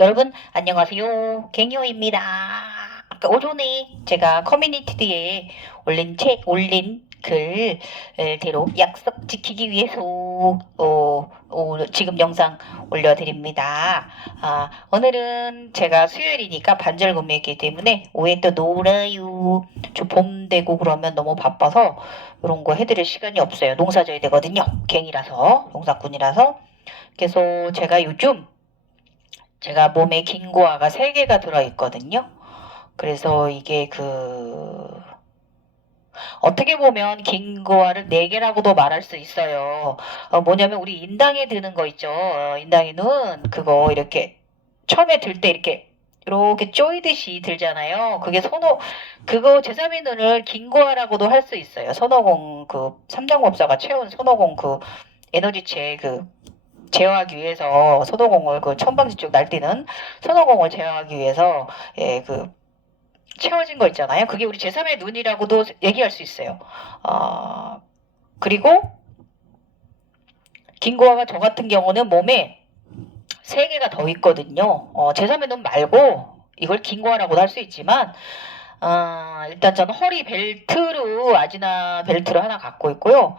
여러분 안녕하세요. 갱요입니다. 아까 오전에 제가 커뮤니티에 올린 글대로 약속 지키기 위해서 지금 영상 올려드립니다. 오늘은 제가 수요일이니까 반절 근무했기 때문에 오후에 또 놀아요. 저 봄 되고 그러면 너무 바빠서 이런 거 해드릴 시간이 없어요. 농사 져야 되거든요. 갱이라서 농사꾼이라서. 그래서 제가 몸에 긴고아가 3개가 들어있거든요. 그래서 이게 어떻게 보면 긴고아를 4개라고도 말할 수 있어요. 뭐냐면 우리 인당에 드는 거 있죠. 인당에 눈 그거 이렇게 처음에 들 때 이렇게 쪼이듯이 들잖아요. 그거 제3의 눈을 긴고아라고도 할 수 있어요. 손오공 삼장법사가 채운 손오공 에너지체 제어하기 위해서 손오공을 천방지 쪽 날뛰는 손오공을 제어하기 위해서 채워진 거 있잖아요. 그게 우리 제3의 눈이라고도 얘기할 수 있어요. 그리고 긴고아가 저 같은 경우는 몸에 3개가 더 있거든요. 제3의 눈 말고 이걸 긴고아라고도 할 수 있지만 일단 저는 허리 벨트로 아지나 벨트를 하나 갖고 있고요.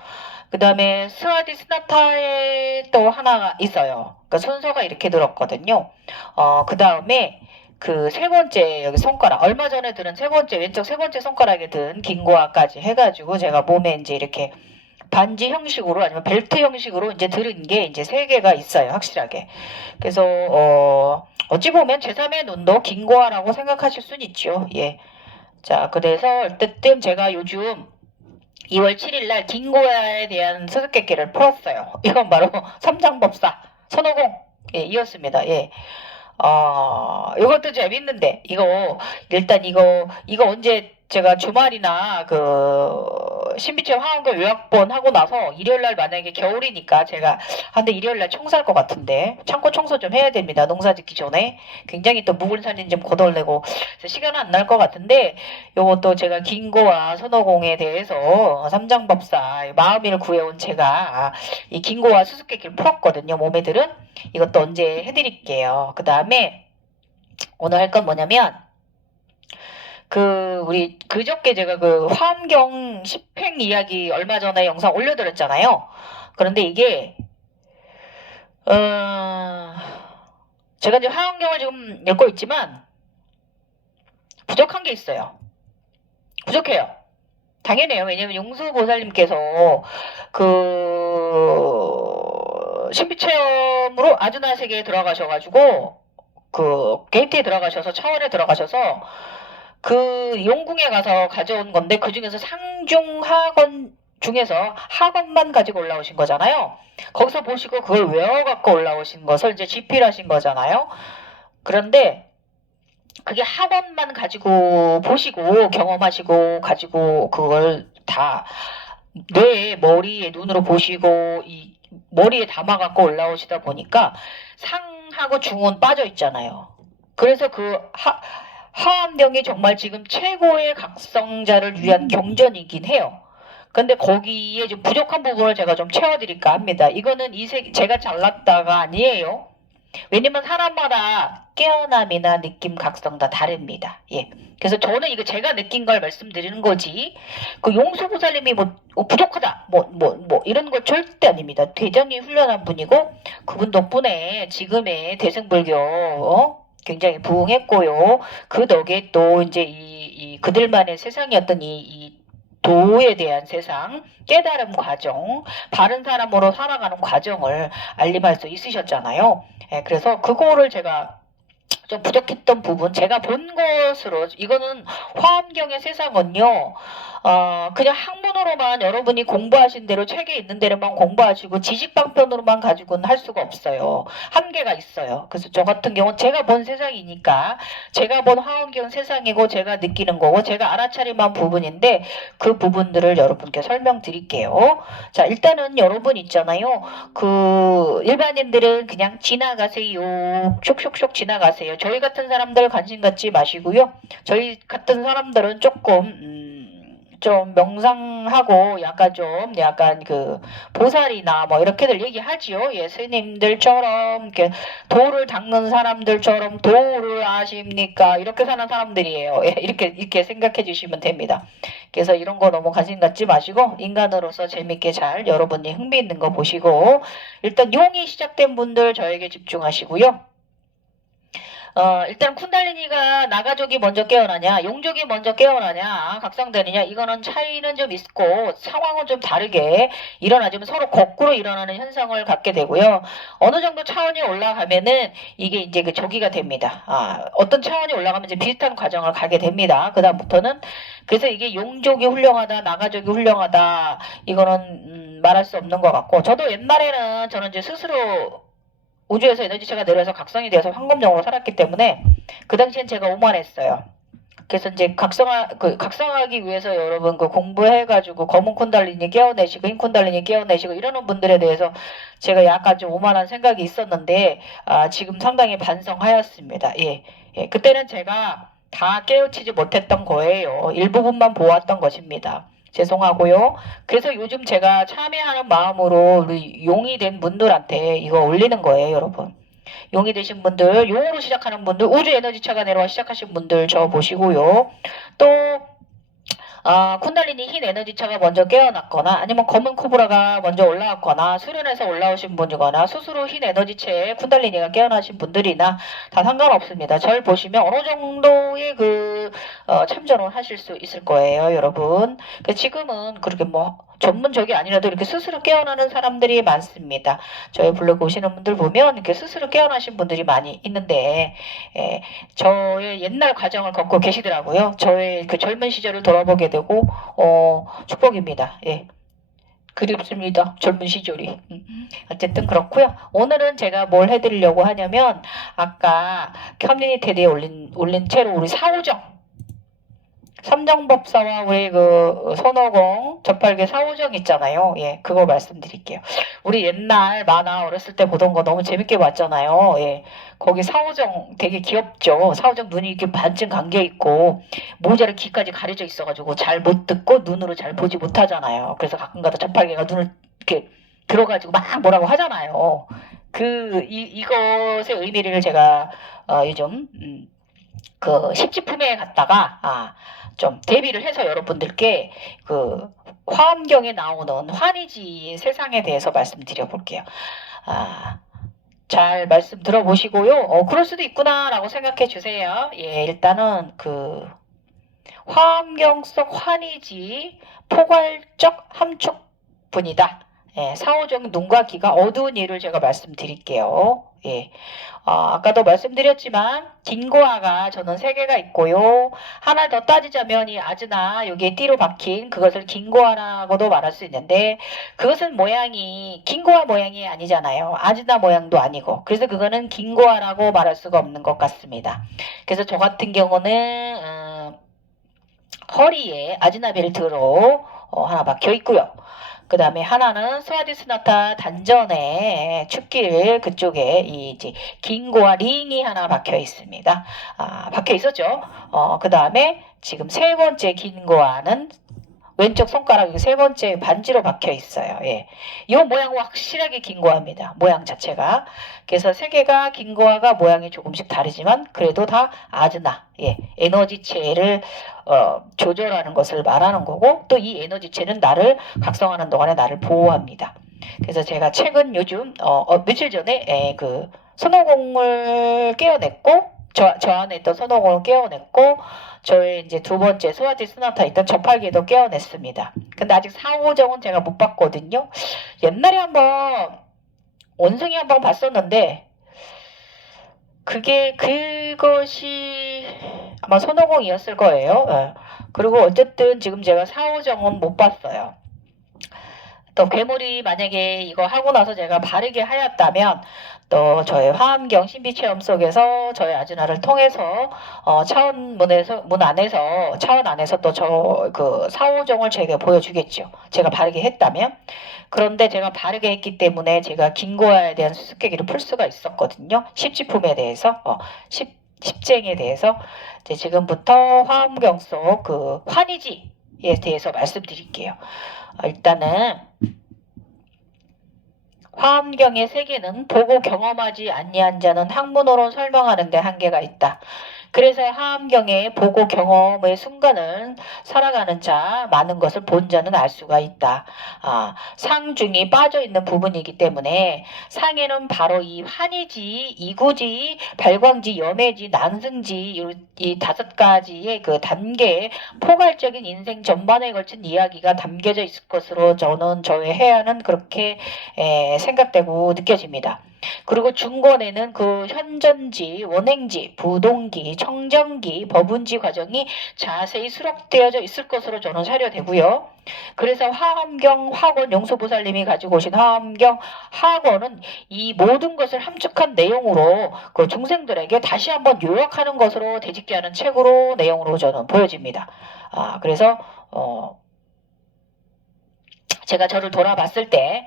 그 다음에 스와디 스나타에 또 하나 있어요. 그러니까 순서가 이렇게 들었거든요. 그 다음에 세 번째 여기 손가락 얼마 전에 들은 왼쪽 세 번째 손가락에 든 긴고아까지 해가지고 제가 몸에 이제 이렇게 반지 형식으로 아니면 벨트 형식으로 이제 들은 게 이제 3개가 있어요. 확실하게. 그래서 어찌 보면 제3의 눈도 긴고아라고 생각하실 수는 있죠. 예. 자, 그래서 어쨌든 제가 요즘 2월 7일 날 긴고아에 대한 수수께끼를 풀었어요. 이건 바로 삼장법사 손오공 이었습니다. 예. 이것도 재밌는데 일단 이거 언제 제가 주말이나 신비체 화학을 요약본 하고 나서 일요일날 만약에 겨울이니까 근데 일요일날 청소할 것 같은데 창고 청소 좀 해야 됩니다. 농사 짓기 전에 굉장히 또 묵은 살림 좀 거덜내고 시간은 안 날 것 같은데 요것도 제가 긴고와 손오공에 대해서 삼장법사 마음을 구해온 제가 이 긴고와 수수께끼를 풀었거든요. 몸에들은 이것도 언제 해드릴게요. 그 다음에 오늘 할 건 뭐냐면 우리 그저께 제가 화엄경 10행 이야기 얼마 전에 영상 올려드렸잖아요. 그런데 이게 제가 이제 화엄경을 지금 읽고 있지만 부족한 게 있어요. 부족해요. 당연해요. 왜냐면 용수보살님께서 신비체험으로 아주나 세계에 들어가셔가지고 게이트에 들어가셔서 차원에 들어가셔서 용궁에 가서 가져온 건데 그 중에서 상중하권 중에서 하권만 가지고 올라오신 거잖아요. 거기서 보시고 그걸 외워갖고 올라오신 것을 이제 집필하신 거잖아요. 그런데 그게 학원만 가지고 보시고 경험하시고 가지고 그걸 다 뇌에 머리에 눈으로 보시고 이 머리에 담아갖고 올라오시다 보니까 상하고 중은 빠져 있잖아요. 그래서 하암병이 정말 지금 최고의 각성자를 위한 경전이긴 해요. 근데 거기에 좀 부족한 부분을 제가 좀 채워드릴까 합니다. 이거는 제가 잘났다가 아니에요. 왜냐면 사람마다 깨어남이나 느낌 각성 다 다릅니다. 예. 그래서 저는 이거 제가 느낀 걸 말씀드리는 거지. 용수보살님이 부족하다. 이런 걸 절대 아닙니다. 대장이 훌륭한 분이고, 그분 덕분에 지금의 대승불교, 굉장히 부흥했고요. 그 덕에 또 이제 그들만의 세상이었던 이 도에 대한 세상, 깨달음 과정, 바른 사람으로 살아가는 과정을 알림할 수 있으셨잖아요. 예, 그래서 그거를 제가 좀 부족했던 부분, 제가 본 것으로, 이거는 화엄경의 세상은요, 그냥 학문으로만 여러분이 공부하신 대로 책에 있는 대로만 공부하시고 지식방편으로만 가지고는 할 수가 없어요. 한계가 있어요. 그래서 저 같은 경우는 제가 본 세상이니까, 제가 본 화엄경 세상이고, 제가 느끼는 거고, 제가 알아차림한 부분인데, 그 부분들을 여러분께 설명드릴게요. 자, 일단은 여러분 있잖아요. 일반인들은 그냥 지나가세요. 쇽쇽쇽 지나가세요. 저희 같은 사람들 관심 갖지 마시고요. 저희 같은 사람들은 조금 좀 명상하고 약간 그 보살이나 뭐 이렇게들 얘기하지요. 예, 스님들처럼 이렇게 도를 닦는 사람들처럼 도를 아십니까? 이렇게 사는 사람들이에요. 예, 이렇게 생각해 주시면 됩니다. 그래서 이런 거 너무 관심 갖지 마시고 인간으로서 재밌게 잘 여러분이 흥미있는 거 보시고 일단 용이 시작된 분들 저에게 집중하시고요. 일단 쿤달리니가 나가족이 먼저 깨어나냐, 용족이 먼저 깨어나냐, 각성되느냐, 이거는 차이는 좀 있고, 상황은 좀 다르게 일어나지만 서로 거꾸로 일어나는 현상을 갖게 되고요. 어느 정도 차원이 올라가면은 이게 이제 그 조기가 됩니다. 어떤 차원이 올라가면 이제 비슷한 과정을 가게 됩니다. 그다음부터는. 그래서 이게 용족이 훌륭하다, 나가족이 훌륭하다, 이거는, 말할 수 없는 것 같고, 저도 옛날에는 저는 이제 스스로 우주에서 에너지체가 내려서 각성이 되어서 황금종으로 살았기 때문에 그 당시엔 제가 오만했어요. 그래서 이제 각성하기 위해서 여러분 그 공부해가지고 검은 쿤달리니 깨어내시고 흰 쿤달리니 깨어내시고 이러는 분들에 대해서 제가 약간 좀 오만한 생각이 있었는데 지금 상당히 반성하였습니다. 예, 그때는 제가 다 깨우치지 못했던 거예요. 일부분만 보았던 것입니다. 죄송하고요. 그래서 요즘 제가 참여하는 마음으로 우리 용이 된 분들한테 이거 올리는 거예요, 여러분. 용이 되신 분들, 용으로 시작하는 분들, 우주 에너지차가 내려와 시작하신 분들 저 보시고요. 또 쿤달리니 흰 에너지차가 먼저 깨어났거나 아니면 검은 코브라가 먼저 올라왔거나 수련해서 올라오신 분이거나 스스로 흰 에너지체에 쿤달리니가 깨어나신 분들이나 다 상관없습니다. 절 보시면 어느 정도의 참전을 하실 수 있을 거예요, 여러분. 지금은 그렇게 전문적이 아니라도 이렇게 스스로 깨어나는 사람들이 많습니다. 저희 블로그 오시는 분들 보면 이렇게 스스로 깨어나신 분들이 많이 있는데, 저의 옛날 과정을 겪고 계시더라고요. 저의 그 젊은 시절을 돌아보게 되고, 축복입니다. 예. 그립습니다. 젊은 시절이. 어쨌든 그렇고요. 오늘은 제가 뭘 해드리려고 하냐면, 아까 커뮤니티에 올린 채로 우리 사우정. 삼정법사와 우리 그 손오공 저팔계 사오정 있잖아요. 예, 그거 말씀드릴게요. 우리 옛날 만화 어렸을 때 보던 거 너무 재밌게 봤잖아요. 예, 거기 사오정 되게 귀엽죠. 사오정 눈이 이렇게 반쯤 감겨 있고 모자를 귀까지 가려져 있어가지고 잘 못 듣고 눈으로 잘 보지 못하잖아요. 그래서 가끔가다 저팔계가 눈을 이렇게 들어가지고 막 뭐라고 하잖아요. 이것의 의미를 제가 요즘 그 십지품에 갔다가 좀 대비를 해서 여러분들께 그 화엄경에 나오는 환희지 세상에 대해서 말씀드려 볼게요. 잘 말씀 들어보시고요. 그럴 수도 있구나라고 생각해 주세요. 예, 일단은 그 화엄경 속 환희지 포괄적 함축분이다. 예, 사오정 눈과 귀가 어두운 이유를 제가 말씀드릴게요. 예. 아까도 말씀드렸지만 긴고아가 저는 3개가 있고요. 하나 더 따지자면 이 아즈나 여기에 띠로 박힌 그것을 긴고아라고도 말할 수 있는데 그것은 모양이 긴고아 모양이 아니잖아요. 아즈나 모양도 아니고 그래서 그거는 긴고아라고 말할 수가 없는 것 같습니다. 그래서 저 같은 경우는 허리에 아즈나 벨트로 하나 박혀 있고요. 그 다음에 하나는 스와디스나타 단전에 축길 그쪽에 이제 긴고와 링이 하나 박혀 있습니다. 박혀 있었죠. 그 다음에 지금 3번째 긴고와는 왼쪽 손가락 3번째 반지로 박혀 있어요. 예. 이 모양은 확실하게 긴고아입니다. 모양 자체가. 그래서 3개가 긴고아가 모양이 조금씩 다르지만 그래도 다 아즈나, 예. 에너지체를 조절하는 것을 말하는 거고 또 이 에너지체는 나를 각성하는 동안에 나를 보호합니다. 그래서 제가 최근 요즘 며칠 전에 그 손오공을 깨어냈고 저 안에 있던 손오공을 깨어냈고 저의 이제 2번째 스와티 스나타 있던 저팔계도 깨어냈습니다. 근데 아직 사오정은 제가 못 봤거든요. 옛날에 한번 원숭이 한번 봤었는데 그것이 아마 손오공이었을 거예요. 예. 그리고 어쨌든 지금 제가 사오정은 못 봤어요. 또 괴물이 만약에 이거 하고 나서 제가 바르게 하였다면 또 저의 화엄경 신비체험 속에서 저의 아즈나를 통해서 차원 안에서 또 저 그 사오정을 제가 보여주겠죠. 제가 바르게 했다면. 그런데 제가 바르게 했기 때문에 제가 긴고아에 대한 수수께끼를 풀 수가 있었거든요. 십지품에 대해서 십쟁에 대해서 이제 지금부터 화엄경 속 그 환희지 대해서 말씀드릴게요. 일단은 화엄경의 세계는 보고 경험하지 아니한 자는 학문으로 설명하는 데 한계가 있다. 그래서 화엄경의 보고 경험의 순간을 살아가는 자, 많은 것을 본 자는 알 수가 있다. 상중이 빠져있는 부분이기 때문에 상에는 바로 이 환희지, 이구지, 발광지, 염해지, 난승지 이 5가지의 그 단계의 포괄적인 인생 전반에 걸친 이야기가 담겨져 있을 것으로 저의 해안은 그렇게 생각되고 느껴집니다. 그리고 중권에는 그 현전지, 원행지, 부동기, 청정기, 법운지 과정이 자세히 수록되어져 있을 것으로 저는 사료되고요. 그래서 화엄경 화권 용수보살님이 가지고 오신 화엄경 화권은 이 모든 것을 함축한 내용으로 그 중생들에게 다시 한번 요약하는 것으로 되짚게 하는 책으로 내용으로 저는 보여집니다. 그래서 제가 저를 돌아봤을 때,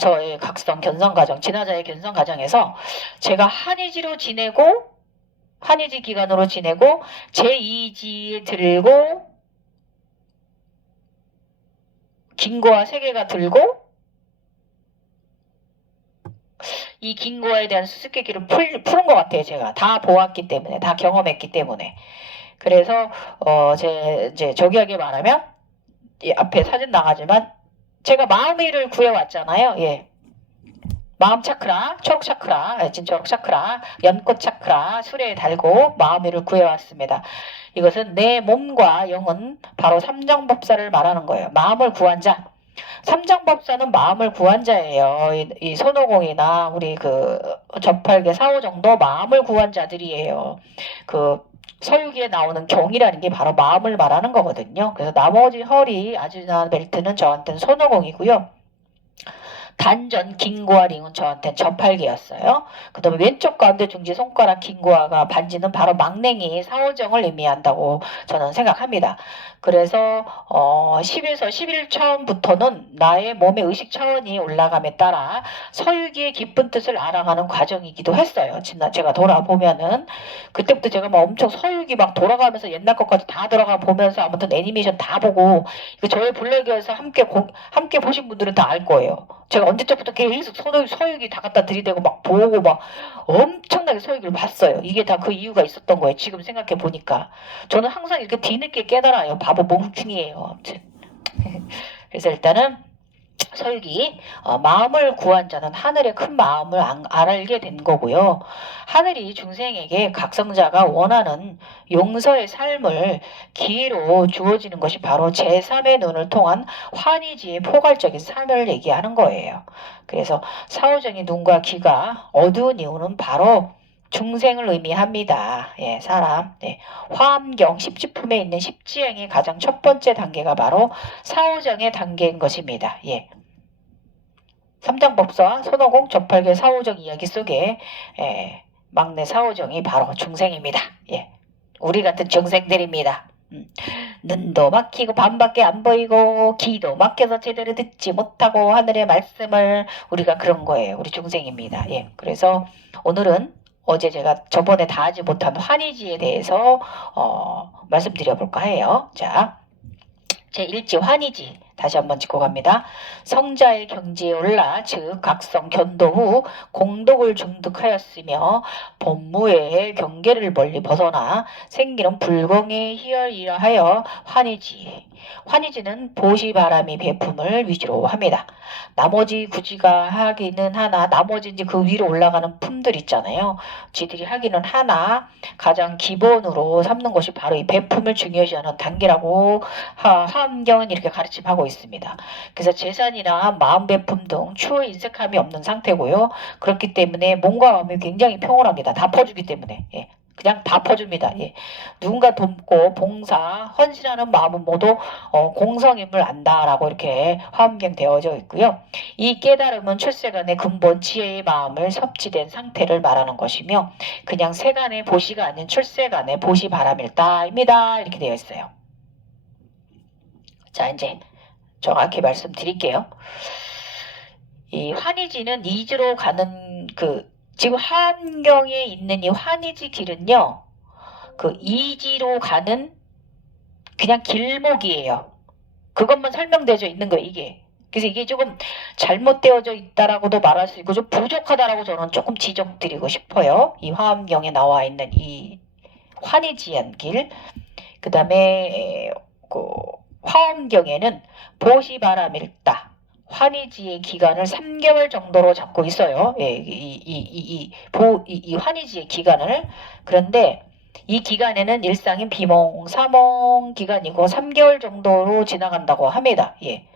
저의 각성 견성 과정, 진화자의 견성 과정에서 제가 한의지로 지내고, 한의지 기간으로 지내고, 제2지에 들고, 긴고와 세계가 들고, 이 긴고에 대한 수수께끼를 푸는 것 같아요, 제가. 다 보았기 때문에, 다 경험했기 때문에. 그래서, 이제 저기하게 말하면, 앞에 사진 나가지만, 제가 마음의 일을 구해왔잖아요. 예. 마음 차크라, 초록 차크라, 진초록 차크라, 연꽃 차크라, 수레에 달고 마음의 일을 구해왔습니다. 이것은 내 몸과 영은 바로 삼정법사를 말하는 거예요. 마음을 구한 자. 삼정법사는 마음을 구한 자예요. 이 손오공이나 우리 그 접팔계 사오정도 마음을 구한 자들이에요. 그 서유기에 나오는 경이라는 게 바로 마음을 말하는 거거든요. 그래서 나머지 허리, 아주나 벨트는 저한테는 손오공이고요. 단전, 긴고와 링은 저한테 저팔계였어요. 그 다음에 왼쪽 가운데 중지 손가락 긴고와가 반지는 바로 망냉이 사오정을 의미한다고 저는 생각합니다. 그래서 10에서 11차원부터는 나의 몸의 의식 차원이 올라감에 따라 서유기의 깊은 뜻을 알아가는 과정이기도 했어요. 제가 돌아보면은 그때부터 제가 막 엄청 서유기 막 돌아가면서 옛날 것까지 다 들어가 보면서 아무튼 애니메이션 다 보고 저의 블로그에서 함께 보신 분들은 다 알 거예요. 제가 언제적부터 계속 서유기 다 갖다 들이대고 막 보고 막 엄청나게 서유기를 봤어요. 이게 다 그 이유가 있었던 거예요. 지금 생각해 보니까. 저는 항상 이렇게 뒤늦게 깨달아요. 바보 멍충이에요. 아무튼. 그래서 일단은 서유기 마음을 구한 자는 하늘의 큰 마음을 알게 된 거고요. 하늘이 중생에게 각성자가 원하는 용서의 삶을 기회로 주어지는 것이 바로 제3의 눈을 통한 환희지의 포괄적인 삶을 얘기하는 거예요. 그래서 사오정의 눈과 귀가 어두운 이유는 바로 중생을 의미합니다. 예, 사람. 네. 화엄경 십지품에 있는 십지행의 가장 첫 번째 단계가 바로 사오정의 단계인 것입니다. 예. 삼장법사, 손오공, 저팔계 사오정 이야기 속에 막내 사오정이 바로 중생입니다. 예. 우리 같은 중생들입니다. 눈도 막히고 밤밖에 안 보이고 귀도 막혀서 제대로 듣지 못하고 하늘의 말씀을 우리가 그런 거예요. 우리 중생입니다. 예. 그래서 오늘은 어제 제가 저번에 다 하지 못한 환희지에 대해서 말씀드려볼까 해요. 자, 제1지 환희지 다시 한번 짚고 갑니다. 성자의 경지에 올라 즉 각성 견도 후 공덕을 중득하였으며 법무의 경계를 멀리 벗어나 생기는 불공의 희열이라 하여 환희지. 환희지는 보시바람이 베품을 위주로 합니다. 나머지 구지가 하기는 하나 나머지 이제 그 위로 올라가는 품들 있잖아요. 지들이 하기는 하나 가장 기본으로 삼는 것이 바로 이 베품을 중요시하는 단계라고 화엄경은 이렇게 가르침하고 있습니다. 그래서 재산이나 마음 베품 등 추후 인색함이 없는 상태고요. 그렇기 때문에 몸과 마음이 굉장히 평온합니다. 다 퍼주기 때문에. 예. 그냥 다 퍼줍니다. 예. 누군가 돕고 봉사, 헌신하는 마음은 모두 공성임을 안다라고 이렇게 화엄경 되어져 있고요. 이 깨달음은 출세간의 근본 지혜의 마음을 섭지된 상태를 말하는 것이며 그냥 세간의 보시가 아닌 출세간의 보시 바람일다입니다. 이렇게 되어 있어요. 자, 이제 정확히 말씀드릴게요. 이 환희지는 이지로 가는 지금 한경에 있는 이 환희지 길은요. 그 이지로 가는 그냥 길목이에요. 그것만 설명되어 있는 거예요, 이게. 그래서 이게 조금 잘못되어져 있다라고도 말할 수 있고 좀 부족하다라고 저는 조금 지적드리고 싶어요. 이 화엄경에 나와 있는 이 환희지연길, 그 다음에 그 화엄경에는 보시바람일다, 환희지의 기간을 3개월 정도로 잡고 있어요. 예, 이 환희지의 기간을. 그런데 이 기간에는 일상인 비몽, 사몽 기간이고 3개월 정도로 지나간다고 합니다. 예.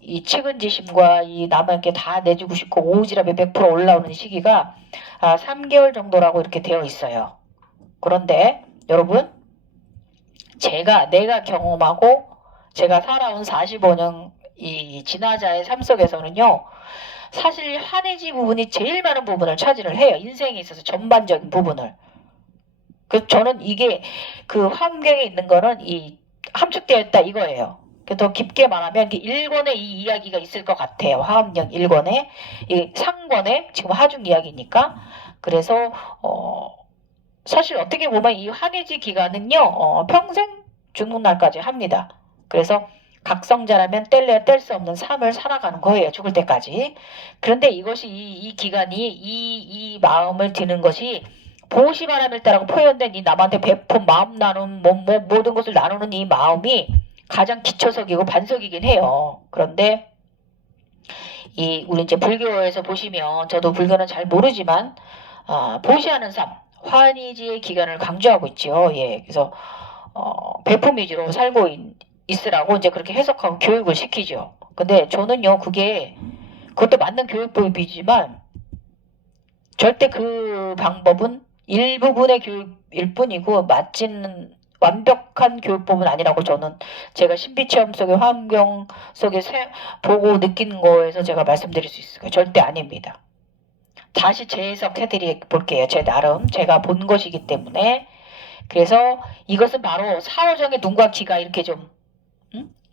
이 측은지심과 이 남에게 다 내주고 싶고 오지랖이 100% 올라오는 시기가 3개월 정도라고 이렇게 되어 있어요. 그런데 여러분, 내가 경험하고 제가 살아온 45년 이 진화자의 삶 속에서는요, 사실 환희지 부분이 제일 많은 부분을 차지를 해요. 인생에 있어서 전반적인 부분을. 그 저는 이게 그 화엄경에 있는 거는 이 함축되어 있다 이거예요. 더 깊게 말하면 1권에 이 이야기가 있을 것 같아요. 화엄경 1권에. 이 상권에 지금 하중 이야기니까. 그래서 사실 어떻게 보면 이 환희지 기간은요, 평생 죽는 날까지 합니다. 그래서 각성자라면 뗄래야 뗄 수 없는 삶을 살아가는 거예요. 죽을 때까지. 그런데 이것이 이 기간이 이 마음을 드는 것이 보시바람일다라고 표현된 이 남한테 베푼 마음 나눔, 모든 것을 나누는 이 마음이 가장 기초석이고 반석이긴 해요. 그런데 우리 이제 불교에서 보시면, 저도 불교는 잘 모르지만 보시하는 삶, 환희지의 기간을 강조하고 있죠. 예, 그래서 베품 위주로 살고 있으라고 이제 그렇게 해석하고 교육을 시키죠. 근데 저는요, 그것도 맞는 교육법이지만 절대 그 방법은 일부분의 교육일 뿐이고 완벽한 교육법은 아니라고 저는 제가 신비체험 속의 환경 속에 보고 느낀 거에서 제가 말씀드릴 수 있어요. 절대 아닙니다. 다시 재해석해드려 볼게요. 제 나름 제가 본 것이기 때문에. 그래서 이것은 바로 사오정의 눈과 귀가 이렇게 좀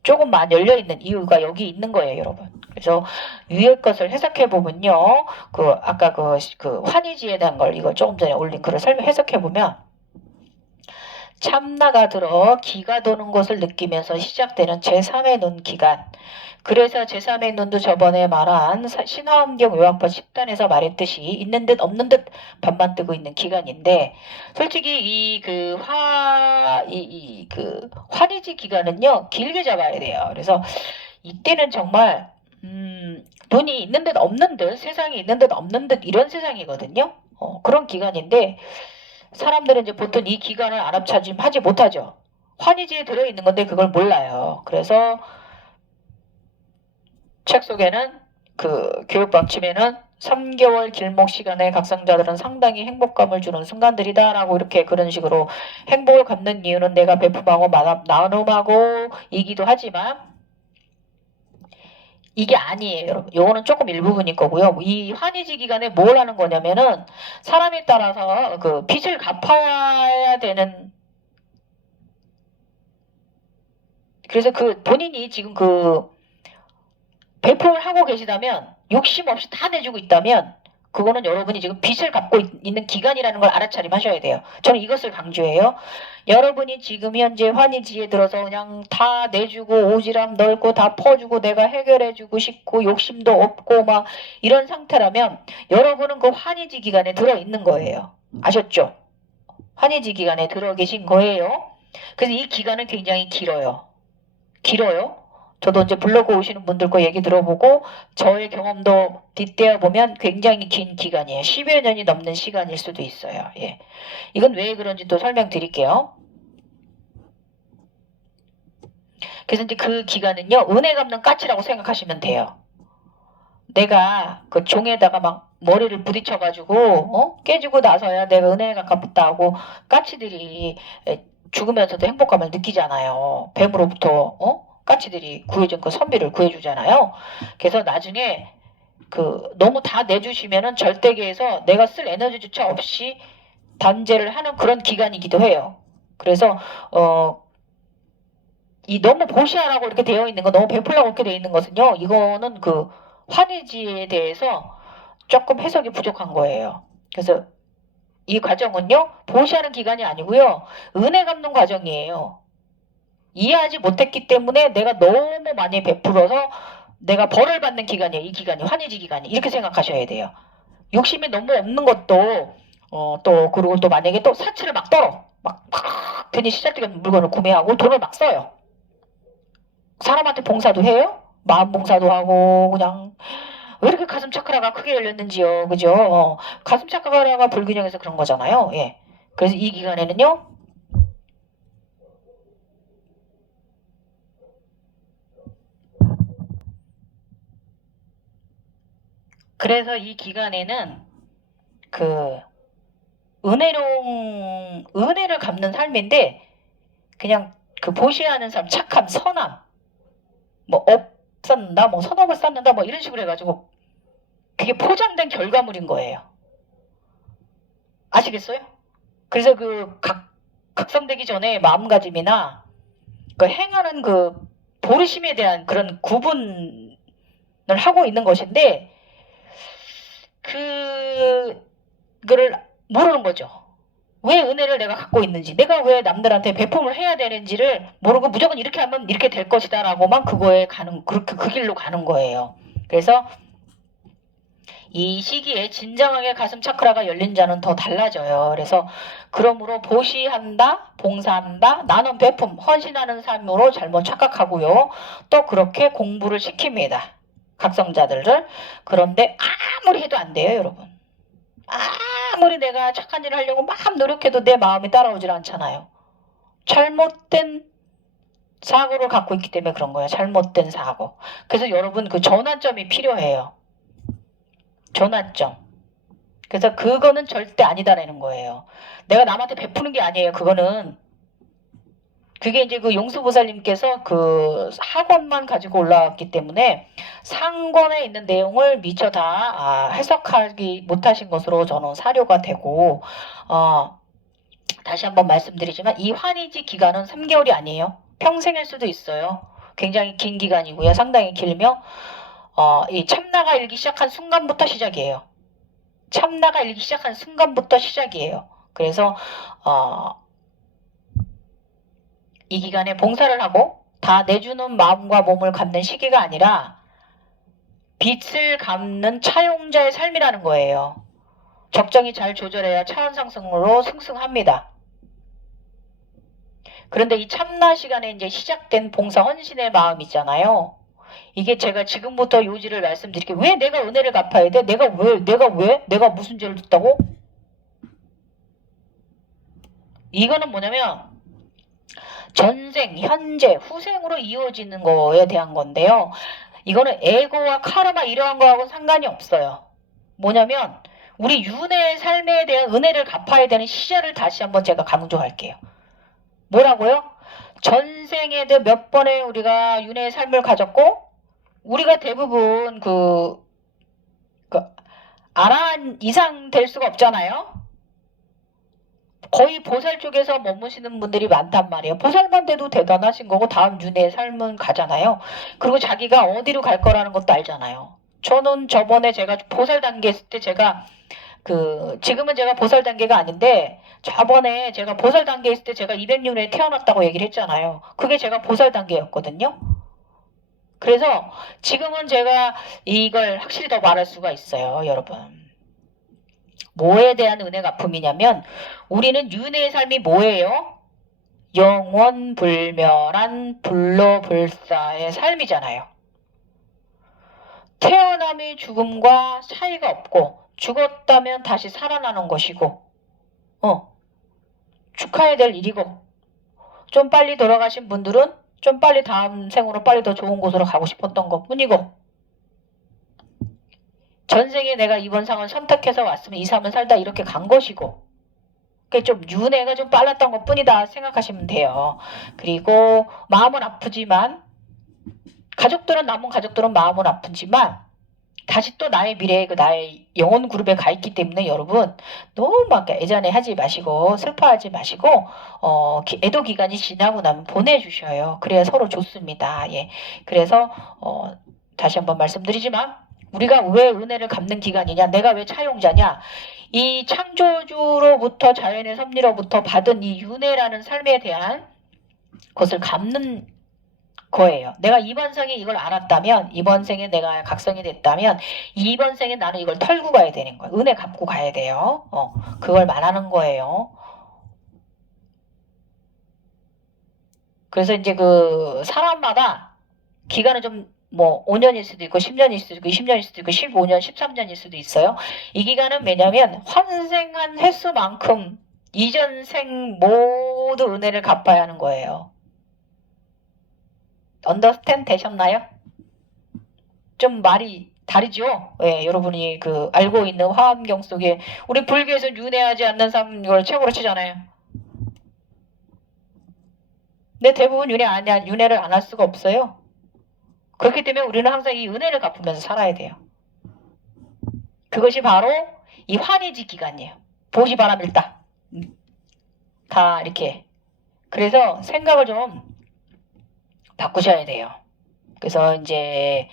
조금만 열려있는 이유가 여기 있는 거예요, 여러분. 그래서 위의 것을 해석해 보면요, 아까 그 환희지에 대한 걸 이거 조금 전에 올린 글을 해석해 보면, 참나가 들어 기가 도는 것을 느끼면서 시작되는 제3의 눈 기간. 그래서 제3의 눈도 저번에 말한 신화엄경 요약본 10단에서 말했듯이 있는 듯 없는 듯 반만 뜨고 있는 기간인데, 솔직히 환희지 기간은요, 길게 잡아야 돼요. 그래서 이때는 정말 돈이 있는 듯 없는 듯, 세상이 있는 듯 없는 듯 이런 세상이거든요. 그런 기간인데 사람들은 이제 보통 이 기간을 안압차지하지 못하죠. 환희지에 들어있는 건데 그걸 몰라요. 그래서 책 속에는 그 교육 방침에는 3개월 길목 시간에 각성자들은 상당히 행복감을 주는 순간들이다라고 이렇게 그런 식으로 행복을 갖는 이유는 내가 베품하고 나눔하고 이기도 하지만 이게 아니에요, 여러분. 요거는 조금 일부분일 거고요. 이 환희지 기간에 뭘 하는 거냐면은 사람에 따라서 그 빚을 갚아야 되는, 그래서 본인이 지금 배포를 하고 계시다면, 욕심 없이 다 내주고 있다면 그거는 여러분이 지금 빚을 갚고 있는 기간이라는 걸 알아차림하셔야 돼요. 저는 이것을 강조해요. 여러분이 지금 현재 환희지에 들어서 그냥 다 내주고 오지랖 넓고 다 퍼주고 내가 해결해주고 싶고 욕심도 없고 막 이런 상태라면 여러분은 그 환희지 기간에 들어있는 거예요. 아셨죠? 환희지 기간에 들어 계신 거예요. 그래서 이 기간은 굉장히 길어요. 저도 이제 블로그 오시는 분들 거 얘기 들어보고 저의 경험도 빗대어 보면 굉장히 긴 기간이에요. 10여 년이 넘는 시간일 수도 있어요. 예. 이건 왜 그런지 또 설명드릴게요. 그래서 이제 그 기간은요, 은혜 갚는 까치라고 생각하시면 돼요. 내가 그 종에다가 막 머리를 부딪혀가지고 깨지고 나서야 내가 은혜가 갚았다고 까치들이 죽으면서도 행복감을 느끼잖아요. 뱀으로부터 까치들이 구해준 그 선비를 구해주잖아요. 그래서 나중에 너무 다 내주시면은 절대계에서 내가 쓸 에너지조차 없이 단죄를 하는 그런 기간이기도 해요. 그래서 이 너무 보시하라고 이렇게 되어 있는 거, 너무 베풀라고 이렇게 되어 있는 것은요, 이거는 그 환희지에 대해서 조금 해석이 부족한 거예요. 그래서 이 과정은요, 보시하는 기간이 아니고요, 은혜 갚는 과정이에요. 이해하지 못했기 때문에 내가 너무 많이 베풀어서 내가 벌을 받는 기간이에요. 이 기간이 환희지 기간이 이렇게 생각하셔야 돼요. 욕심이 너무 없는 것도 또 그리고 또 만약에 또 사치를 막 떨어 막 괜히 시잘데기 물건을 구매하고 돈을 막 써요. 사람한테 봉사도 해요. 마음 봉사도 하고 그냥 왜 이렇게 가슴 차크라가 크게 열렸는지요. 그죠? 가슴 차크라가 불균형해서 그런 거잖아요. 예. 그래서 이 기간에는요. 그래서 이 기간에는 그 은혜를 갚는 삶인데 그냥 그 보시하는 삶, 착함, 선함, 뭐 업 쌓는다, 뭐 선업을 쌓는다, 뭐 이런 식으로 해가지고 그게 포장된 결과물인 거예요. 아시겠어요? 그래서 그 각성되기 전에 마음가짐이나 그 행하는 그 보르심에 대한 그런 구분을 하고 있는 것인데 그거를 모르는 거죠. 왜 은혜를 내가 갖고 있는지, 내가 왜 남들한테 배품을 해야 되는지를 모르고 무조건 이렇게 하면 이렇게 될 것이다라고만 그거에 가는 그렇게 그 길로 가는 거예요. 그래서 이 시기에 진정하게 가슴 차크라가 열린 자는 더 달라져요. 그래서 그러므로 보시한다, 봉사한다, 나눔 배품, 헌신하는 삶으로 잘못 착각하고요. 또 그렇게 공부를 시킵니다. 각성자들을. 그런데 아무리 해도 안 돼요, 여러분. 아무리 내가 착한 일을 하려고 막 노력해도 내 마음이 따라오질 않잖아요. 잘못된 사고를 갖고 있기 때문에 그런 거예요. 잘못된 사고. 그래서 여러분 그 전환점이 필요해요. 전환점. 그래서 그거는 절대 아니다라는 거예요. 내가 남한테 베푸는 게 아니에요. 그게 이제 그 용수보살님께서 그 학원만 가지고 올라왔기 때문에 상권에 있는 내용을 미처 다 해석하기 못하신 것으로 저는 사료가 되고, 다시 한번 말씀드리지만 이 환희지 기간은 3개월이 아니에요. 평생일 수도 있어요. 굉장히 긴 기간이고요. 상당히 길며, 이 참나가 일기 시작한 순간부터 시작이에요. 참나가 일기 시작한 순간부터 시작이에요. 그래서 이 기간에 봉사를 하고 다 내주는 마음과 몸을 갖는 시기가 아니라 빚을 갚는 차용자의 삶이라는 거예요. 적정히 잘 조절해야 차원 상승으로 승승합니다. 그런데 이 참나 시간에 이제 시작된 봉사 헌신의 마음 있잖아요. 이게 제가 지금부터 요지를 말씀드릴게요. 왜 내가 은혜를 갚아야 돼? 내가 무슨 죄를 졌다고? 이거는 뭐냐면 전생, 현재, 후생으로 이어지는 거에 대한 건데요. 이거는 에고와 카르마 이러한 거하고 상관이 없어요. 뭐냐면 우리 윤회의 삶에 대한 은혜를 갚아야 되는 시절을 다시 한번 제가 강조할게요. 뭐라고요? 전생에도 몇 번의 우리가 윤회의 삶을 가졌고 우리가 대부분 아라한 이상 될 수가 없잖아요. 거의 보살 쪽에서 머무시는 분들이 많단 말이에요. 보살만 돼도 대단하신 거고 다음 윤회의 삶은 가잖아요. 그리고 자기가 어디로 갈 거라는 것도 알잖아요. 저는 저번에 제가 보살 단계 했을 때 제가 지금은 제가 보살 단계가 아닌데 저번에 제가 보살 단계 있을 때 제가 200년에 태어났다고 얘기를 했잖아요. 그게 제가 보살 단계였거든요. 그래서 지금은 제가 이걸 확실히 더 말할 수가 있어요, 여러분. 뭐에 대한 은혜 갚음이냐면 우리는 윤회의 삶이 뭐예요? 영원불멸한 불로불사의 삶이잖아요. 태어남이 죽음과 차이가 없고 죽었다면 다시 살아나는 것이고 축하해야 될 일이고 좀 빨리 돌아가신 분들은 좀 빨리 다음 생으로 빨리 더 좋은 곳으로 가고 싶었던 것뿐이고 전생에 내가 이번 상을 선택해서 왔으면 이 삶을 살다 이렇게 간 것이고 그게 좀 윤회가 좀 빨랐던 것뿐이다 생각하시면 돼요. 그리고 마음은 아프지만 남은 가족들은 마음은 아프지만 다시 또 나의 미래에 나의 영혼 그룹에 가 있기 때문에 여러분 너무 막 애잔해 하지 마시고 슬퍼하지 마시고 애도 기간이 지나고 나면 보내주셔요. 그래야 서로 좋습니다. 예. 그래서 다시 한번 말씀드리지만 우리가 왜 은혜를 갚는 기간이냐, 내가 왜 차용자냐, 이 창조주로부터 자연의 섭리로부터 받은 이 윤회라는 삶에 대한 그것을 갚는 거예요. 내가 이번 생에 이걸 알았다면, 이번 생에 내가 각성이 됐다면, 이번 생에 나는 이걸 털고 가야 되는 거예요. 은혜 갚고 가야 돼요. 그걸 말하는 거예요. 그래서 이제 그 사람마다 기간은 좀 뭐 5년일 수도 있고 10년일 수도 있고 20년일 수도 있고 15년, 13년일 수도 있어요. 이 기간은 왜냐면 환생한 횟수만큼 이전 생 모두 은혜를 갚아야 하는 거예요. 언더스탠 되셨나요? 좀 말이 다르죠? 예, 여러분이 그 알고 있는 화엄경 속에 우리 불교에서 윤회하지 않는 사람 이걸 최고로 치잖아요. 근데 대부분 윤회를 안 할 수가 없어요. 그렇기 때문에 우리는 항상 이 은혜를 갚으면서 살아야 돼요. 그것이 바로 이 환희지 기간이에요. 보시 바람일다. 다 이렇게. 그래서 생각을 좀 바꾸셔야 돼요. 그래서 이제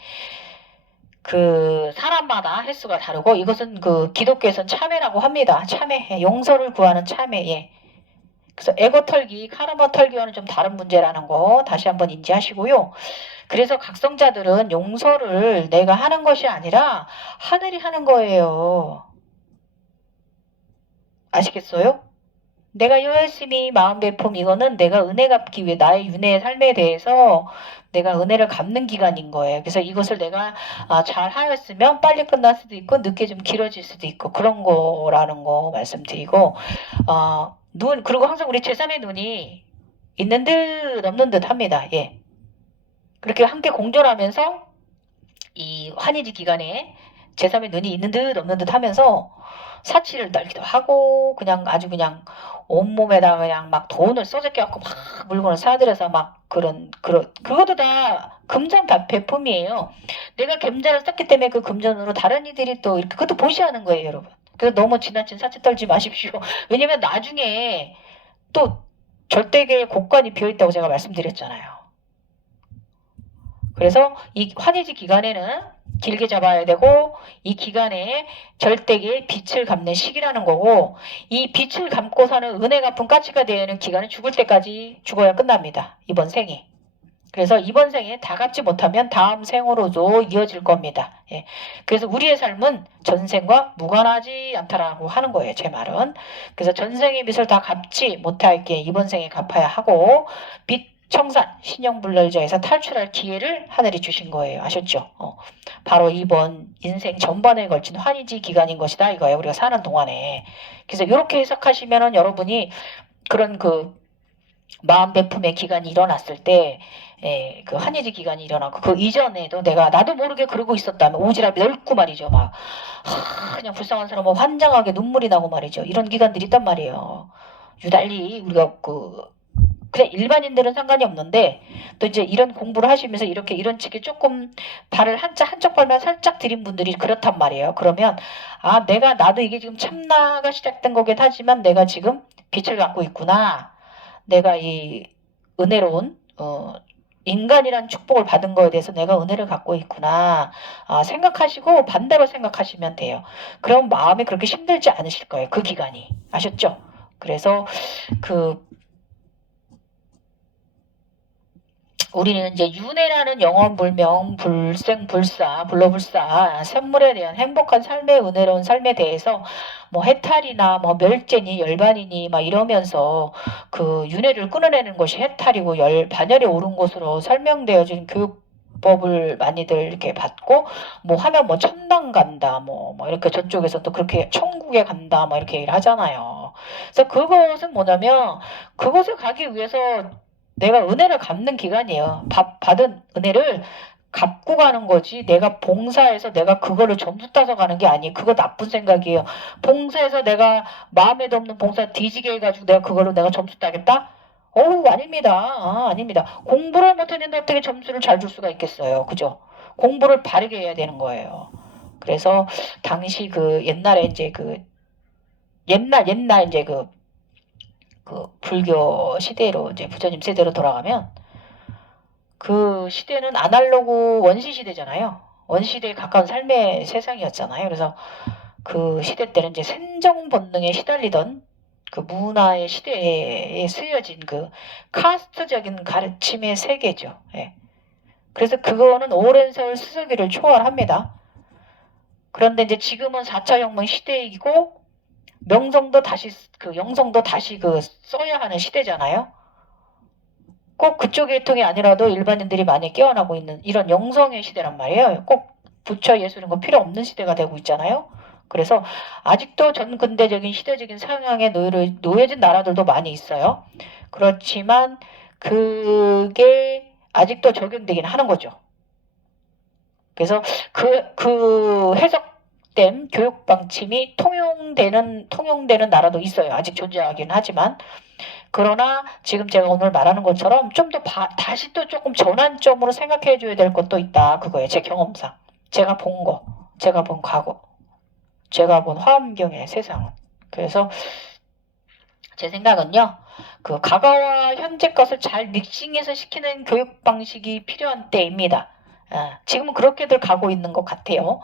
그 사람마다 횟수가 다르고 이것은 그 기독교에서는 참회라고 합니다. 참회, 용서를 구하는 참회. 예. 그래서 에고 털기, 카르마 털기와는 좀 다른 문제라는 거 다시 한번 인지하시고요. 그래서 각성자들은 용서를 내가 하는 것이 아니라 하늘이 하는 거예요. 아시겠어요? 내가 열심히 마음 배품 이거는 내가 은혜 갚기 위해 나의 윤회의 삶에 대해서 내가 은혜를 갚는 기간인 거예요. 그래서 이것을 내가 잘 하였으면 빨리 끝날 수도 있고 늦게 좀 길어질 수도 있고 그런 거라는 거 말씀드리고 그리고 항상 우리 제3의 눈이 있는 듯 없는 듯 합니다. 예. 그렇게 함께 공존하면서 이 환희지 기간에 제3의 눈이 있는 듯 없는 듯 하면서 사치를 떨기도 하고 그냥 아주 그냥 온몸에다 그냥 막 돈을 써제껴갖고 막 물건을 사들여서 막 그것도 다 금전 배품이에요. 내가 금전을 썼기 때문에 그 금전으로 다른 이들이 또 이렇게 그것도 보시하는 거예요, 여러분. 그래서 너무 지나친 사치 떨지 마십시오. 왜냐면 나중에 또 절대계의 곳간이 비어있다고 제가 말씀드렸잖아요. 그래서 이 환희지 기간에는 길게 잡아야 되고 이 기간에 절대계의 빛을 갚는 시기라는 거고 이 빛을 감고 사는 은혜 갚은 까치가 되는 기간은 죽을 때까지 죽어야 끝납니다. 이번 생에. 그래서 이번 생에 다 갚지 못하면 다음 생으로도 이어질 겁니다. 예. 그래서 우리의 삶은 전생과 무관하지 않다라고 하는 거예요. 제 말은. 그래서 전생의 빚을 다 갚지 못할게 이번 생에 갚아야 하고 빚 청산, 신용불멸자에서 탈출할 기회를 하늘이 주신 거예요. 아셨죠? 바로 이번 인생 전반에 걸친 환희지 기간인 것이다 이거예요. 우리가 사는 동안에. 그래서 이렇게 해석하시면은 여러분이 그런 그 마음 배품의 기간이 일어났을 때, 그 환희지 기간이 일어나고 그 이전에도 나도 모르게 그러고 있었다면 오지랖이 넓고 말이죠. 막 그냥 불쌍한 사람은 환장하게 눈물이 나고 말이죠. 이런 기간들이 있단 말이에요. 유달리 우리가 그냥 일반인들은 상관이 없는데 또 이제 이런 공부를 하시면서 이런 측에 조금 발을 한쪽 발만 살짝 들인 분들이 그렇단 말이에요. 그러면 나도 이게 지금 참나가 시작된 거긴 하지만 내가 지금 빛을 갖고 있구나. 내가 이 은혜로운 인간이란 축복을 받은 거에 대해서 내가 은혜를 갖고 있구나 생각하시고 반대로 생각하시면 돼요. 그럼 마음이 그렇게 힘들지 않으실 거예요. 그 기간이. 아셨죠? 그래서 우리는 이제 윤회라는 영원불명, 불생불사, 불로불사, 샘물에 대한 행복한 삶의 은혜로운 삶에 대해서 뭐 해탈이나 뭐 멸제니 열반이니 막 이러면서 그 윤회를 끊어내는 것이 해탈이고 반열에 오른 것으로 설명되어진 교육법을 많이들 이렇게 받고 뭐 하면 뭐 천당 간다 뭐 이렇게 저쪽에서 또 그렇게 천국에 간다 뭐 이렇게 얘기를 하잖아요. 그래서 그것은 뭐냐면 그것을 가기 위해서 내가 은혜를 갚는 기간이에요. 받은 은혜를 갚고 가는 거지 내가 봉사해서 내가 그거를 점수 따서 가는 게 아니에요. 그거 나쁜 생각이에요. 봉사해서 내가 마음에도 없는 봉사 뒤지게 해가지고 내가 점수 따겠다? 아닙니다. 아닙니다. 공부를 못했는데 어떻게 점수를 잘 줄 수가 있겠어요. 그죠? 공부를 바르게 해야 되는 거예요. 그래서 당시 옛날에 이제 옛날 이제 불교 시대로 이제 부처님 세대로 돌아가면 그 시대는 아날로그 원시 시대잖아요. 원시 시대에 가까운 삶의 세상이었잖아요. 그래서 그 시대 때는 이제 생정 본능에 시달리던 그 문화의 시대에 쓰여진 그 카스트적인 가르침의 세계죠. 예. 그래서 그거는 오랜 세월 쓰서기를 초월합니다. 그런데 이제 지금은 4차 혁명 시대이고 명성도 다시 그 영성도 다시 그 써야 하는 시대잖아요. 꼭 그쪽 계통이 아니라도 일반인들이 많이 깨어나고 있는 이런 영성의 시대란 말이에요. 꼭 부처 예수 이런 거 필요 없는 시대가 되고 있잖아요. 그래서 아직도 전근대적인 시대적인 상향에 놓여진 나라들도 많이 있어요. 그렇지만 그게 아직도 적용되긴 하는 거죠. 그래서 그 해석된 교육 방침이 통용되는 나라도 있어요. 아직 존재하긴 하지만. 그러나 지금 제가 오늘 말하는 것처럼 좀 더 다시 또 조금 전환점으로 생각해 줘야 될 것도 있다. 그거예요. 제 경험상. 제가 본 거, 제가 본 과거, 제가 본 화엄경의 세상은. 그래서 제 생각은요. 그 과거와 현재 것을 잘 믹싱해서 시키는 교육 방식이 필요한 때입니다. 지금은 그렇게들 가고 있는 것 같아요.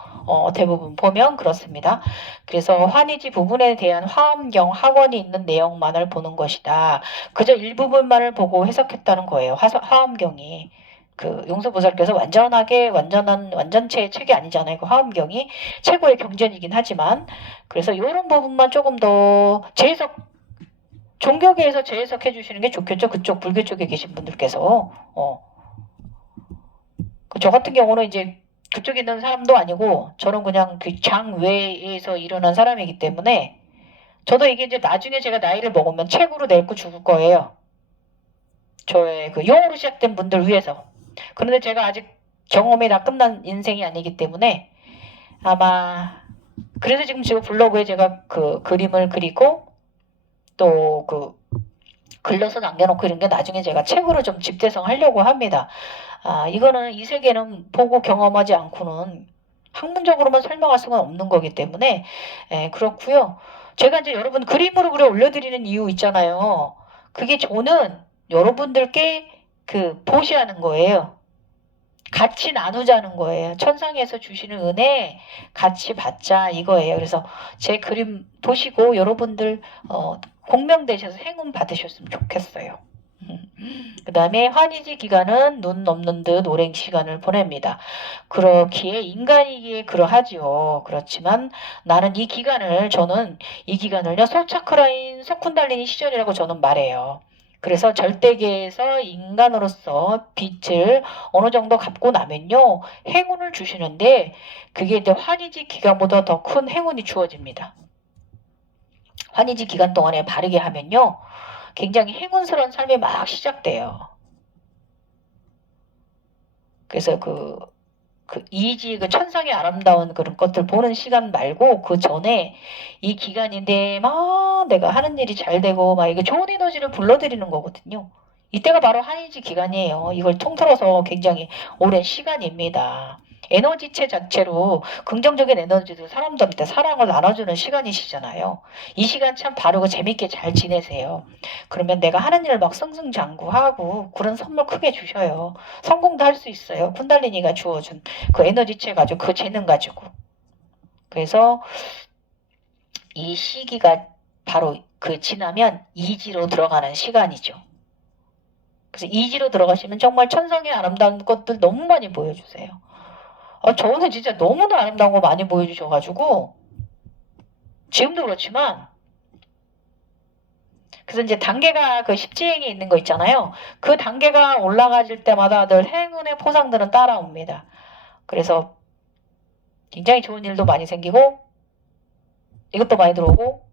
대부분 보면 그렇습니다. 그래서 환희지 부분에 대한 화엄경 학원이 있는 내용만을 보는 것이다. 그저 일부분만을 보고 해석했다는 거예요. 화엄경이. 그 용서보살께서 완전체의 책이 아니잖아요. 그 화엄경이 최고의 경전이긴 하지만 그래서 이런 부분만 조금 더 재해석 종교계에서 재해석해 주시는 게 좋겠죠. 그쪽 불교 쪽에 계신 분들께서. 저 같은 경우는 이제 그쪽에 있는 사람도 아니고 저는 그냥 그 장외에서 일어난 사람이기 때문에 저도 이게 이제 나중에 제가 나이를 먹으면 책으로 내고 죽을 거예요. 저의 그 용으로 시작된 분들 위해서. 그런데 제가 아직 경험이 다 끝난 인생이 아니기 때문에 아마 그래서 지금 블로그에 제가 그 그림을 그리고 또 그 글러서 남겨놓고 이런 게 나중에 제가 책으로 좀 집대성하려고 합니다. 이거는 이 세계는 보고 경험하지 않고는 학문적으로만 설명할 수가 없는 거기 때문에 그렇고요. 제가 이제 여러분 그림으로 그려 올려드리는 이유 있잖아요. 그게 저는 여러분들께 그 보시하는 거예요. 같이 나누자는 거예요. 천상에서 주시는 은혜 같이 받자 이거예요. 그래서 제 그림 보시고 여러분들 공명되셔서 행운 받으셨으면 좋겠어요. 그 다음에 환희지 기간은 눈 넘는 듯 오랜 시간을 보냅니다. 그렇기에 인간이기에 그러하지요. 그렇지만 나는 저는 이 기간을요 소차크라인 소쿤달리니 시절이라고 저는 말해요. 그래서 절대계에서 인간으로서 빛을 어느 정도 갚고 나면요 행운을 주시는데 그게 이제 환희지 기간보다 더 큰 행운이 주어집니다. 환희지 기간 동안에 바르게 하면요 굉장히 행운스러운 삶이 막 시작돼요. 그래서 그 이지 그 천상의 아름다운 그런 것들 보는 시간 말고 그 전에 이 기간인데 막 내가 하는 일이 잘 되고 막 이게 좋은 에너지를 불러들이는 거거든요. 이때가 바로 한이지 기간이에요. 이걸 통틀어서 굉장히 오랜 시간입니다. 에너지체 자체로 긍정적인 에너지도 사람들한테 사랑을 나눠주는 시간이시잖아요. 이 시간 참 바르고 재밌게 잘 지내세요. 그러면 내가 하는 일을 막 승승장구하고 그런 선물 크게 주셔요. 성공도 할 수 있어요. 쿤달리니가 주어준 그 에너지체 가지고 그 재능 가지고. 그래서 이 시기가 바로 그 지나면 이지로 들어가는 시간이죠. 그래서 이지로 들어가시면 정말 천상의 아름다운 것들 너무 많이 보여주세요. 저는 진짜 너무나 아름다운 거 많이 보여주셔가지고 지금도 그렇지만 그래서 이제 단계가 그 십지행에 있는 거 있잖아요. 그 단계가 올라가질 때마다 늘 행운의 포상들은 따라옵니다. 그래서 굉장히 좋은 일도 많이 생기고 이것도 많이 들어오고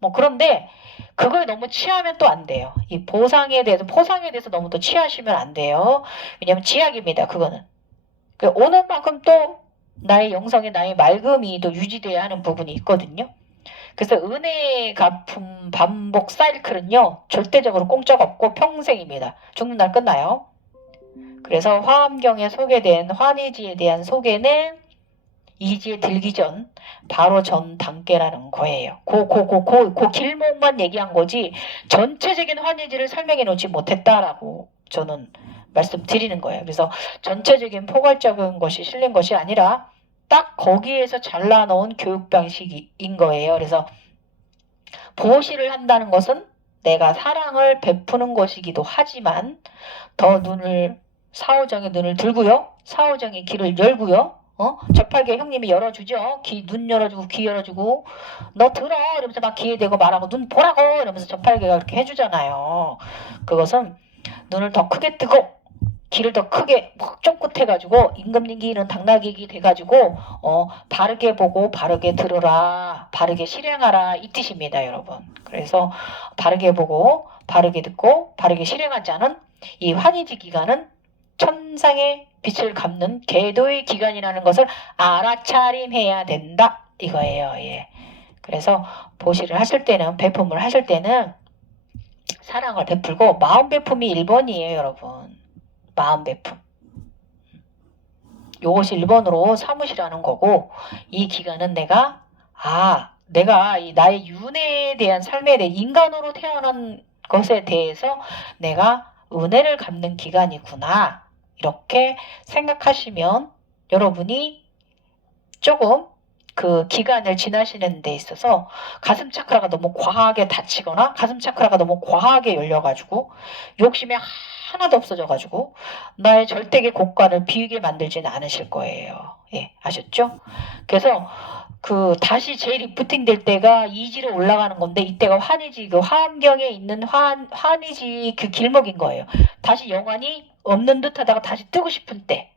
뭐 그런데 그거에 너무 취하면 또 안 돼요. 이 포상에 대해서 너무 또 취하시면 안 돼요. 왜냐면 지약입니다. 그거는. 오는 만큼 또 나의 영성이 나의 맑음이 또 유지돼야 하는 부분이 있거든요. 그래서 은혜의 갚음 반복 사이클은요. 절대적으로 공짜가 없고 평생입니다. 죽는 날 끝나요. 그래서 화엄경에 소개된 환희지에 대한 소개는 이지에 들기 전 바로 전 단계라는 거예요. 그 길목만 얘기한 거지 전체적인 환희지를 설명해 놓지 못했다라고 저는 말씀드리는 거예요. 그래서 전체적인 포괄적인 것이 실린 것이 아니라 딱 거기에서 잘라놓은 교육 방식인 거예요. 그래서 보시를 한다는 것은 내가 사랑을 베푸는 것이기도 하지만 더 사오정의 눈을 들고요. 사오정의 귀를 열고요. 저팔계 형님이 열어주죠. 눈 열어주고 귀 열어주고 너 들어 이러면서 막 귀에 대고 말하고 눈 보라고 이러면서 저팔계가 그렇게 해주잖아요. 그것은 눈을 더 크게 뜨고 귀를 더 크게 쫑긋해가지고 임금님기는 당나귀기 돼가지고 바르게 보고 바르게 들으라 바르게 실행하라 이 뜻입니다 여러분. 그래서 바르게 보고 바르게 듣고 바르게 실행한 자는 이 환희지 기간은 천상의 빛을 갚는 계도의 기간이라는 것을 알아차림해야 된다 이거예요. 예. 그래서 보시를 하실 때는 베품을 하실 때는 사랑을 베풀고 마음 베품이 1번이에요 여러분. 마음 베품. 요것이 1번으로 삼으시라는 거고 이 기간은 내가 이 나의 윤회에 대한 삶에 대해 인간으로 태어난 것에 대해서 내가 은혜를 갚는 기간이구나 이렇게 생각하시면 여러분이 조금 그 기간을 지나시는 데 있어서 가슴 차크라가 너무 과하게 닫히거나 가슴 차크라가 너무 과하게 열려가지고 욕심이 하나도 없어져가지고 나의 절대의 고가를 비우게 만들지는 않으실 거예요. 예, 아셨죠? 그래서 다시 재리프팅 될 때가 이지로 올라가는 건데 이때가 환희지 그 화엄경에 있는 환희지 그 길목인 거예요. 다시 영환이 없는 듯 하다가 다시 뜨고 싶은 때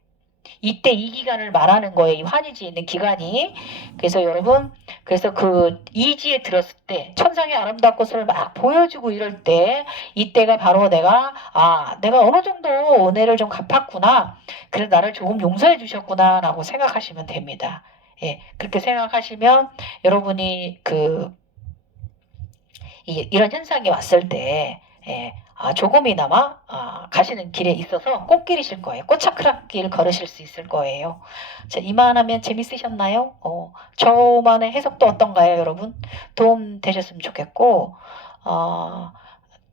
이때 이 기간을 말하는 거예요. 이 환희지에 있는 기간이. 그래서 여러분 그래서 그 이지에 들었을 때 천상의 아름다운 것을 막 보여주고 이럴 때 이때가 바로 내가 어느 정도 은혜를 좀 갚았구나. 그래서 나를 조금 용서해 주셨구나 라고 생각하시면 됩니다. 예, 그렇게 생각하시면 여러분이 이런 현상이 왔을 때 조금이나마 가시는 길에 있어서 꽃길이실 거예요. 꽃차크락길 걸으실 수 있을 거예요. 자, 이만하면 재밌으셨나요? 저만의 해석도 어떤가요, 여러분? 도움 되셨으면 좋겠고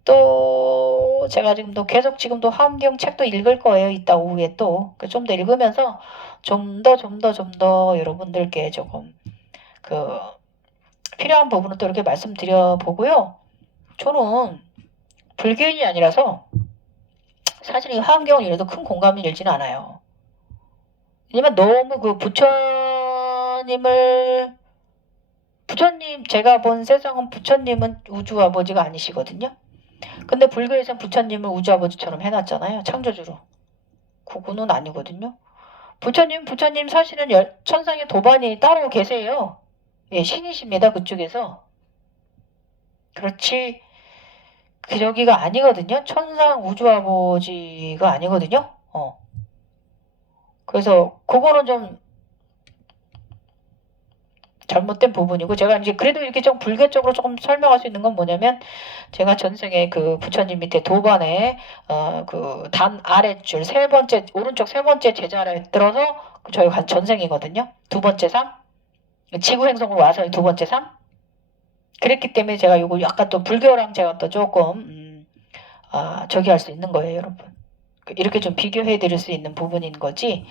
또 제가 지금도 계속 지금도 화엄경 책도 읽을 거예요. 이따 오후에 또 좀 더 읽으면서 좀 더 여러분들께 조금 필요한 부분은 또 이렇게 말씀드려 보고요. 저는 불교인이 아니라서 사실 이 화엄경을 읽어도 큰 공감이 들지는 않아요. 왜냐면 너무 부처님 제가 본 세상은 부처님은 우주 아버지가 아니시거든요. 근데 불교에서는 부처님을 우주 아버지처럼 해놨잖아요. 창조주로. 그거는 아니거든요. 부처님 사실은 천상의 도반이 따로 계세요. 예, 신이십니다. 그쪽에서. 그렇지 저기가 아니거든요. 천상 우주 아버지가 아니거든요. 그래서 그거는 좀 잘못된 부분이고 제가 이제 그래도 이렇게 좀 불교적으로 조금 설명할 수 있는 건 뭐냐면 제가 전생에 그 부처님 밑에 도반에 단 아랫줄 오른쪽 세 번째 제자를 들어서 저희 전생이거든요. 두 번째 상 지구 행성으로 와서 두 번째 상 그랬기 때문에 제가 요거 약간 또 불교랑 제가 또 조금 저기 할 수 있는 거예요, 여러분. 이렇게 좀 비교해 드릴 수 있는 부분인 거지.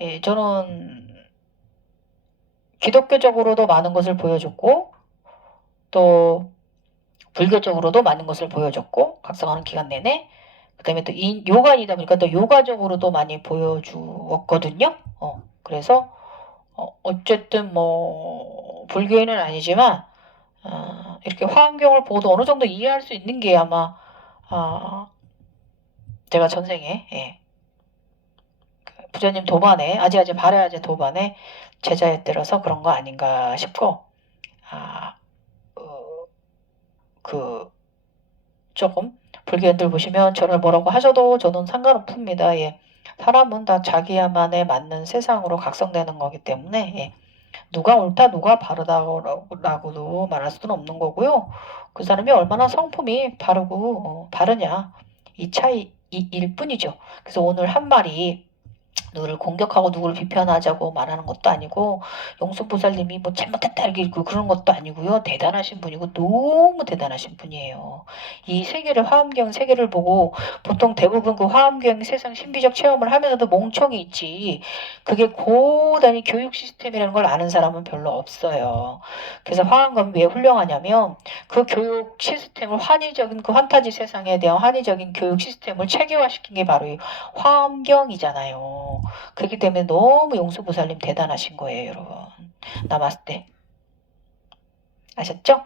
예, 저는 기독교적으로도 많은 것을 보여줬고 또 불교적으로도 많은 것을 보여줬고 각성하는 기간 내내 그 다음에 또 요가이다 보니까 또 요가적으로도 많이 보여주었거든요. 그래서 어쨌든 뭐 불교인은 아니지만 이렇게 화엄경을 보고도 어느 정도 이해할 수 있는 게 아마 제가 전생에 부처님 도반에 아지아지 바라야지 도반에 제자에 들어서 그런 거 아닌가 싶고 조금 불교인들 보시면 저를 뭐라고 하셔도 저는 상관없습니다. 예. 사람은 다 자기야만에 맞는 세상으로 각성되는 거기 때문에 누가 옳다 누가 바르다라고도 말할 수는 없는 거고요. 그 사람이 얼마나 성품이 바르냐 이 차이일 뿐이죠. 그래서 오늘 한 말이 누구를 공격하고 누구를 비판하자고 말하는 것도 아니고 용수보살님이 뭐 잘못했다 이렇게 그런 것도 아니고요. 대단하신 분이고 너무 대단하신 분이에요. 이 세계를 화엄경 세계를 보고 보통 대부분 그 화엄경 세상 신비적 체험을 하면서도 멍청이 있지 그게 고단히 교육 시스템이라는 걸 아는 사람은 별로 없어요. 그래서 화엄경이 왜 훌륭하냐면 그 교육 시스템을 환희적인 그 환타지 세상에 대한 환희적인 교육 시스템을 체계화시킨 게 바로 이 화엄경이잖아요. 그렇기 때문에 너무 용수보살님 대단하신 거예요, 여러분. 나마스테. 아셨죠?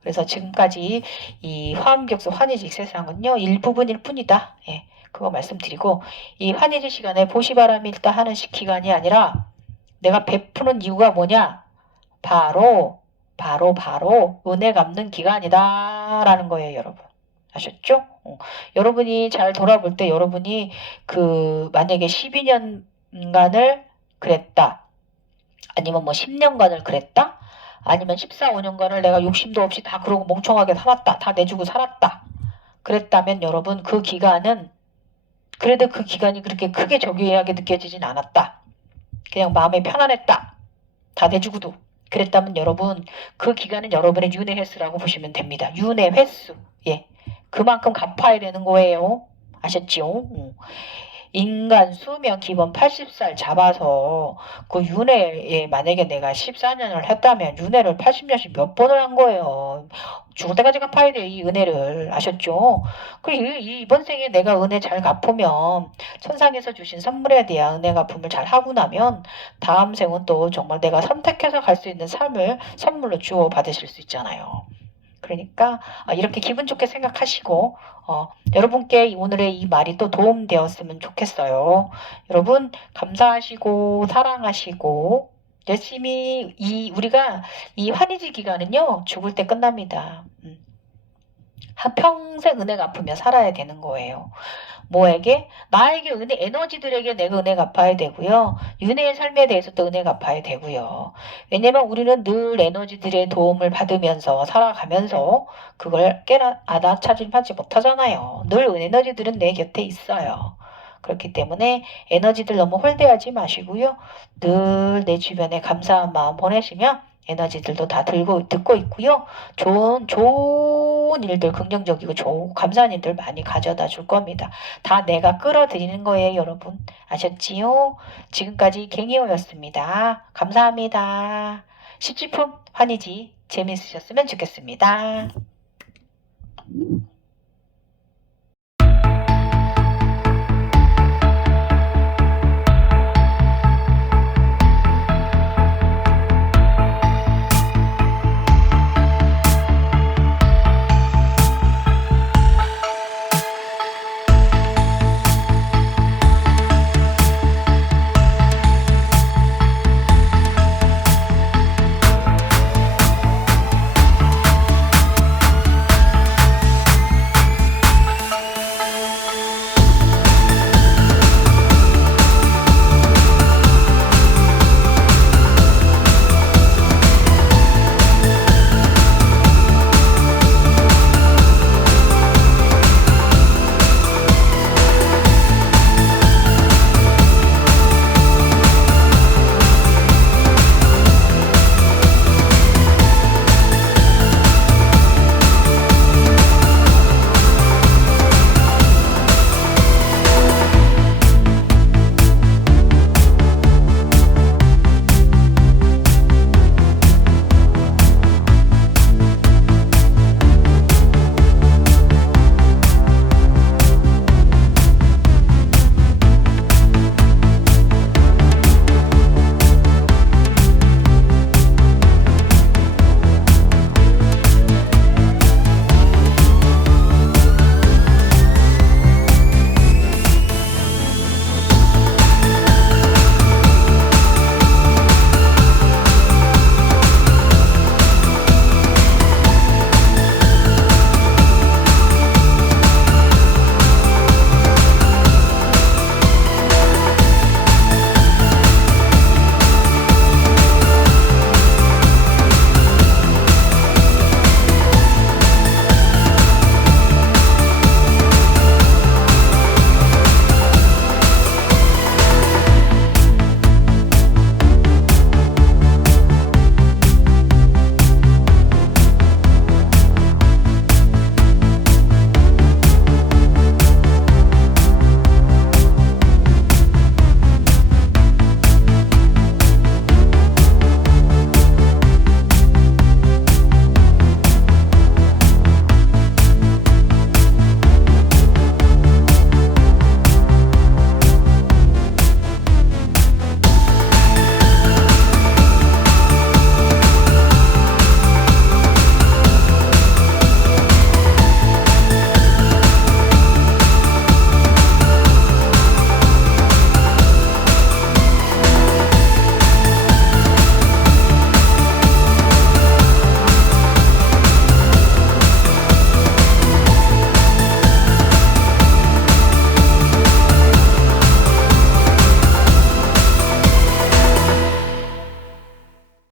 그래서 지금까지 이 화엄격수 환희지 세상은요, 일부분일 뿐이다. 예, 그거 말씀드리고, 이 환희지 시간에 보시바람일다 하는 기간이 아니라, 내가 베푸는 이유가 뭐냐? 바로 은혜 갚는 기간이다. 라는 거예요, 여러분. 아셨죠? 여러분이 잘 돌아볼 때 여러분이 만약에 12년간을 그랬다. 아니면 뭐 10년간을 그랬다. 아니면 14, 5년간을 내가 욕심도 없이 다 그러고 멍청하게 살았다. 다 내주고 살았다. 그랬다면 여러분 그 기간은 그래도 그 기간이 그렇게 크게 저기하게 느껴지진 않았다. 그냥 마음에 편안했다. 다 내주고도. 그랬다면 여러분 그 기간은 여러분의 윤회 횟수라고 보시면 됩니다. 윤회 횟수. 예. 그만큼 갚아야 되는 거예요. 아셨지요? 인간 수명 기본 80살 잡아서 그 윤회에 만약에 내가 14년을 했다면 윤회를 80년씩 몇 번을 한 거예요. 죽을 때까지 갚아야 돼요. 이 은혜를. 아셨죠? 그리고 이번 생에 내가 은혜 잘 갚으면 천상에서 주신 선물에 대한 은혜 갚음을 잘 하고 나면 다음 생은 또 정말 내가 선택해서 갈 수 있는 삶을 선물로 주어 받으실 수 있잖아요. 그러니까 이렇게 기분 좋게 생각하시고 여러분께 오늘의 이 말이 또 도움되었으면 좋겠어요. 여러분 감사하시고 사랑하시고 열심히 우리가 이 환희지 기간은요 죽을 때 끝납니다. 한평생 은혜 갚으며 살아야 되는 거예요. 뭐에게? 나에게 은혜, 에너지들에게 내가 은혜 갚아야 되고요. 윤회의 삶에 대해서도 은혜 갚아야 되고요. 왜냐면 우리는 늘 에너지들의 도움을 받으면서 살아가면서 그걸 알아차림하지 못하잖아요. 늘 에너지들은 내 곁에 있어요. 그렇기 때문에 에너지들 너무 홀대하지 마시고요. 늘 내 주변에 감사한 마음 보내시면 에너지들도 다 듣고 있고요. 좋은 일들, 긍정적이고 감사한 일들 많이 가져다 줄 겁니다. 다 내가 끌어들이는 거예요, 여러분. 아셨지요? 지금까지 갱이오였습니다. 감사합니다. 십지품 환희지 재밌으셨으면 좋겠습니다.